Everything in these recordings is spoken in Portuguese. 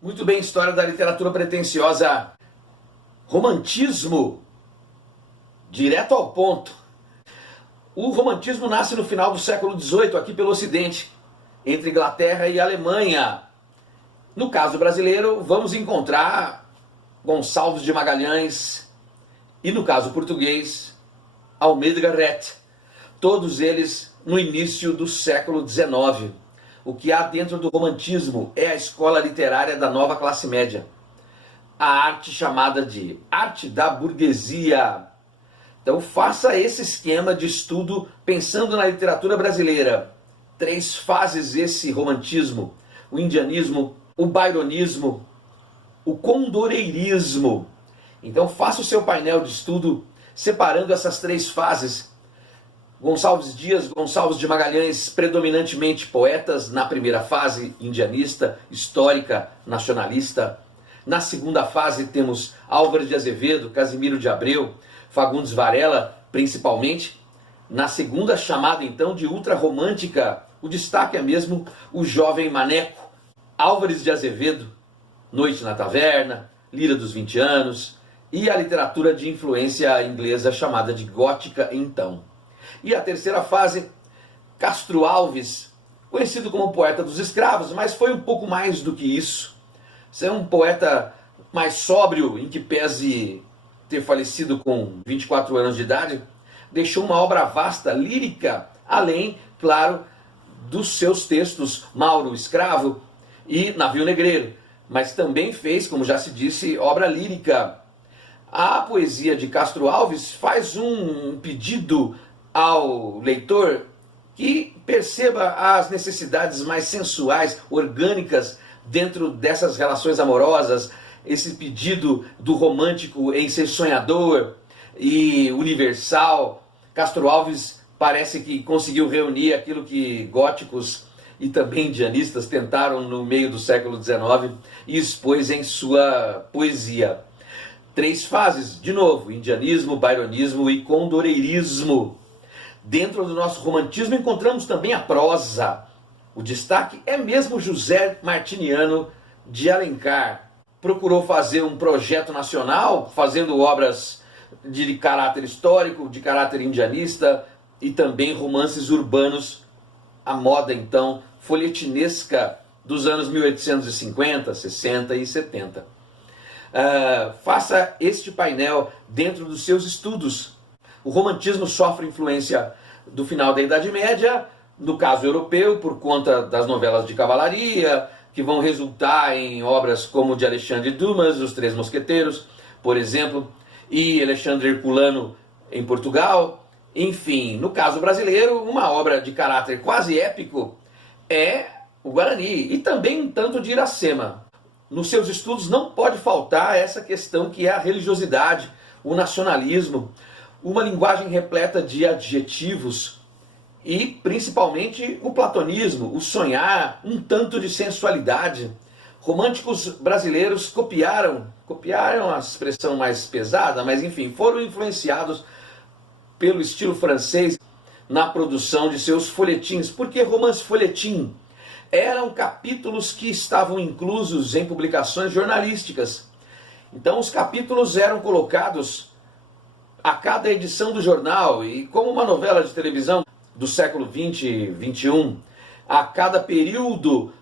Muito bem, história da literatura pretensiosa. Romantismo, direto ao ponto. O romantismo nasce no final do século XVIII, aqui pelo Ocidente, entre Inglaterra e Alemanha. No caso brasileiro, vamos encontrar Gonçalves de Magalhães e, no caso português, Almeida Garrett. Todos eles no início do século XIX. O que há dentro do romantismo é a escola literária da nova classe média. A arte chamada de arte da burguesia. Então faça esse esquema de estudo pensando na literatura brasileira. 3 fases esse romantismo: o indianismo, o byronismo, o condoreirismo. Então faça o seu painel de estudo separando essas 3 fases. Gonçalves Dias, Gonçalves de Magalhães, predominantemente poetas na primeira fase, indianista, histórica, nacionalista. Na segunda fase temos Álvares de Azevedo, Casimiro de Abreu, Fagundes Varela, principalmente. Na segunda, chamada então de ultrarromântica, o destaque é mesmo o jovem Maneco, Álvares de Azevedo, Noite na Taverna, Lira dos 20 Anos, e a literatura de influência inglesa chamada de gótica então. E a terceira fase, Castro Alves, conhecido como poeta dos escravos, mas foi um pouco mais do que isso. É um poeta mais sóbrio, em que pese ter falecido com 24 anos de idade, deixou uma obra vasta, lírica, além, claro, dos seus textos Mauro Escravo e Navio Negreiro, mas também fez, como já se disse, obra lírica. A poesia de Castro Alves faz um pedido ao leitor que perceba as necessidades mais sensuais, orgânicas, dentro dessas relações amorosas, esse pedido do romântico em ser sonhador e universal. Castro Alves parece que conseguiu reunir aquilo que góticos e também indianistas tentaram no meio do século XIX e expôs em sua poesia. 3 fases, de novo, indianismo, byronismo e condoreirismo. Dentro do nosso romantismo encontramos também a prosa. O destaque é mesmo José Martiniano de Alencar. Procurou fazer um projeto nacional, fazendo obras de caráter histórico, de caráter indianista e também romances urbanos, a moda então folhetinesca dos anos 1850, 60 e 70. Faça este painel dentro dos seus estudos. O romantismo sofre influência do final da Idade Média, no caso europeu, por conta das novelas de cavalaria, que vão resultar em obras como de Alexandre Dumas, Os Três Mosqueteiros, por exemplo, e Alexandre Herculano em Portugal. Enfim, no caso brasileiro, uma obra de caráter quase épico é o Guarani, e também um tanto de Iracema. Nos seus estudos não pode faltar essa questão que é a religiosidade, o nacionalismo, uma linguagem repleta de adjetivos e principalmente o platonismo, o sonhar, um tanto de sensualidade. Românticos brasileiros copiaram a expressão mais pesada, mas enfim, foram influenciados pelo estilo francês na produção de seus folhetins. Por que romance folhetim? Eram capítulos que estavam inclusos em publicações jornalísticas. Então os capítulos eram colocados a cada edição do jornal, e como uma novela de televisão do século 20 e 21, a cada período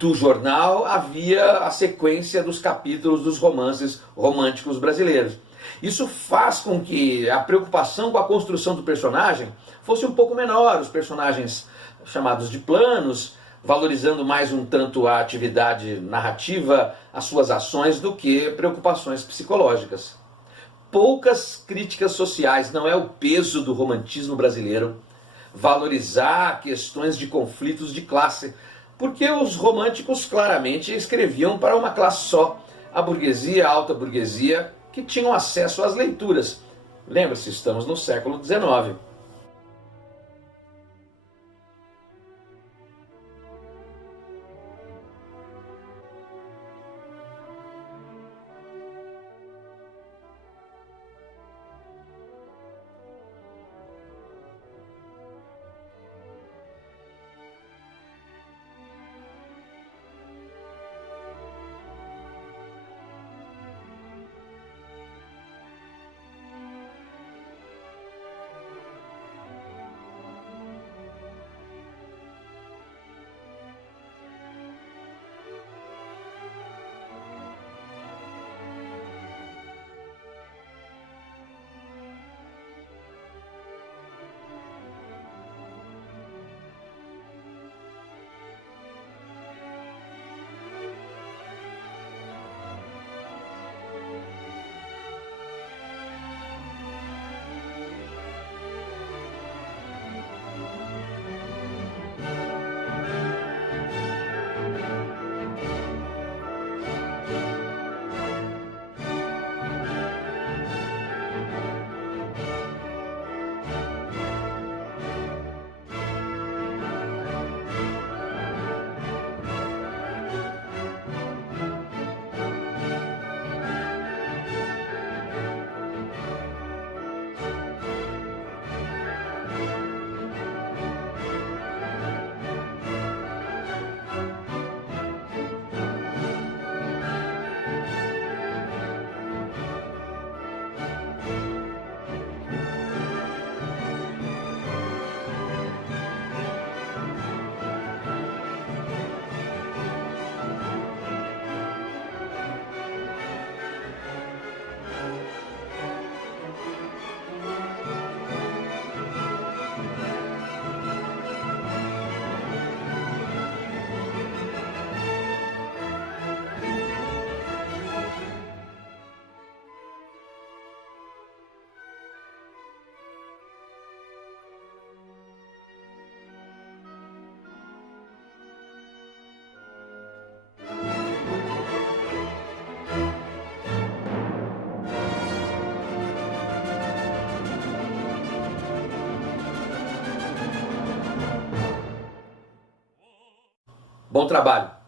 do jornal havia a sequência dos capítulos dos romances românticos brasileiros. Isso faz com que a preocupação com a construção do personagem fosse um pouco menor, os personagens chamados de planos, valorizando mais um tanto a atividade narrativa, as suas ações, do que preocupações psicológicas. Poucas críticas sociais, não é o peso do romantismo brasileiro valorizar questões de conflitos de classe, porque os românticos claramente escreviam para uma classe só, a burguesia, a alta burguesia, que tinham acesso às leituras. Lembra-se, estamos no século XIX. Bom trabalho.